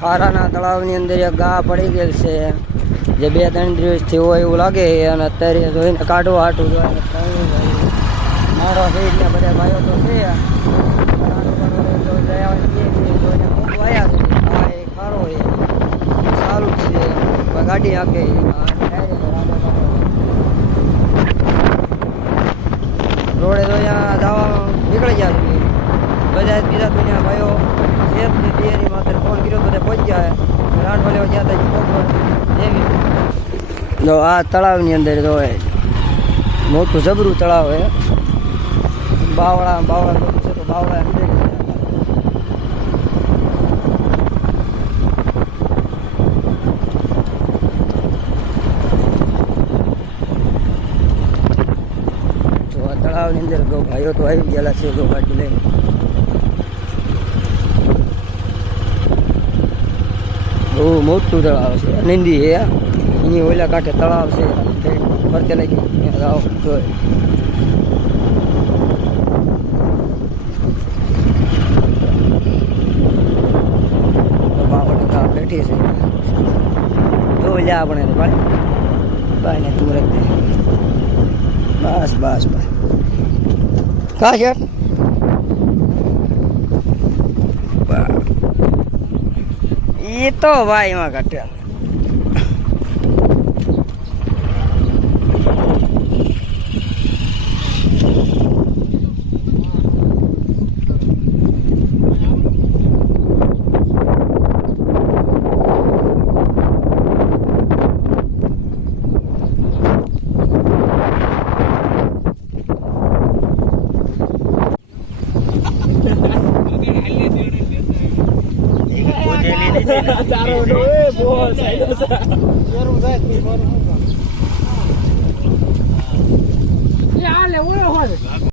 ખારાના તળાવની અંદર એક ગા પડી ગયેલ છે જે 2-3 દિવસથી હોય એવું લાગે અને અત્યારે જોઈને કાઢવા હાટું જોઈને મારા સહિતના બધા ભાઈઓ તો છે જોઈને ખૂબ આવ્યા છે. આ એ ખારો છે સારું છે ગાડી આખે રોડે તો અહીંયા જવાનું નીકળી ગયા છે બધા બીજા દુનિયા ભાઈઓ શેતની તૈયારીમાં અત્યારે ફોન કર્યો તો પહોંચી ગયા રાંડવા લેવા ગયા હતા એવી. જો આ તળાવની અંદર જો મોટું જબરું તળાવ છે બાવળા મોટું છે તો બાવળા અંદર તળાવની અંદર ભાઈઓ તો આવી ગયેલા છે ગાડી લઈને. બહુ મોટું તળાવ છે નંદી છે એની ઓલા કાંઠે તળાવ છે ફરતે લાગી બેઠી છે જો લ્યા આપણે ભાઈ ભાઈ ને તું રખ દે બસ બસ ભાઈ કા છે એ તો ભાઈ એમાં ઘટ્યા